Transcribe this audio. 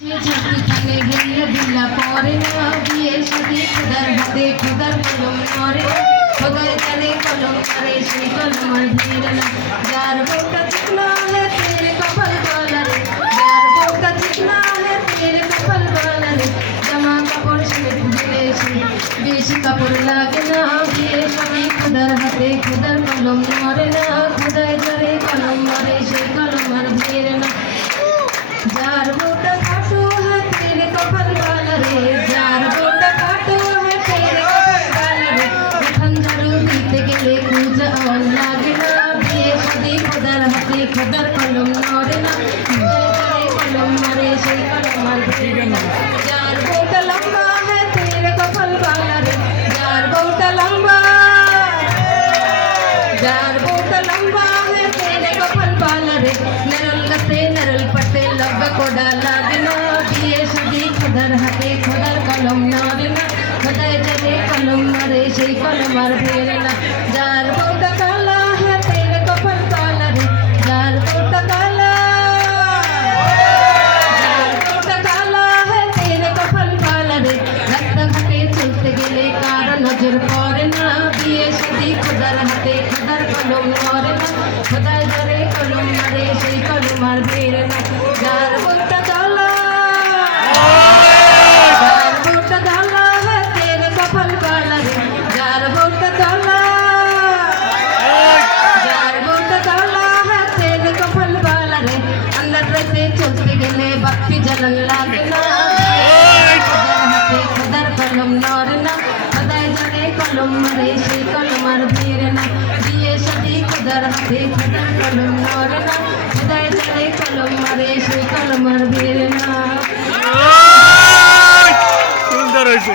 ঝাঁকি খানে গেলে দিলা পরে না বিয়ে সাথে খোদার হাতে খোদার কলম নরে খোদার জানে কলম করে সেই কলম আর ভিড় না যার বউটা চিকনা হে তেরে কপাল গলা রে যার বউটা চিকনা হে তেরে কপাল গলা রে জামা কাপড় সিমেন্ট দিলে বেশি কাপড় লাগে না বিয়ে সাথে খোদার হাতে খোদার কলম নরে না খোদার জানে কলম মারে সেই কলম আর ভিড় না যার বউটা খাটো है तेरे कपाल वाला रे जार बोटा खाटो है तेरे कपाल वाला रे এখন ঝাড়ু দিতে গেলে পূজা অন লাগে না বিয়ে শাদী খোদার হাতে খোদার কলম নড়ে না কলম মারে সেই কলম আর ভিড়ে না যার বউটা লম্বা है तेरे कपाल वाला रे যার বউটা লম্বা है तेरे कपाल वाला रे नरल गते नरल पटे लग कोडा लागना बिये शादी खदर हाथे खदर कलम नारना खदाय जले कलम मारे সেই কলম আর ফেরে না যার বউটা কালা है तेरे कपाल वाला रे যার বউটা কালা है तेरे कपाल वाला रे রাস্তা ঘাটে চলতে গেলে কার নজর পড়ে না বিয়ে শাদি খোদার হাতে খোদার কলম নড়ে না খোদায় ধরে কলম মারে সেই কলম আর ফেরে না যার বউটা কালা है तेरे कपाल वाला रे যার বউটা কালা है तेरे कपाल वाला रे अंदर রাতে চলতে গেলে বাতি জ্বালান লাগে না হাতে খোদার কলম নড়ে না খোদায় ধরে কলম মারে সেই কলম আর ফেরে না বিয়ে শাদী খোদার হাতে খোদার কলম নড়ে না খোদায় ধরে কলম মারে সেই কলম আর ফেরে না সুন্দর হয়েছে।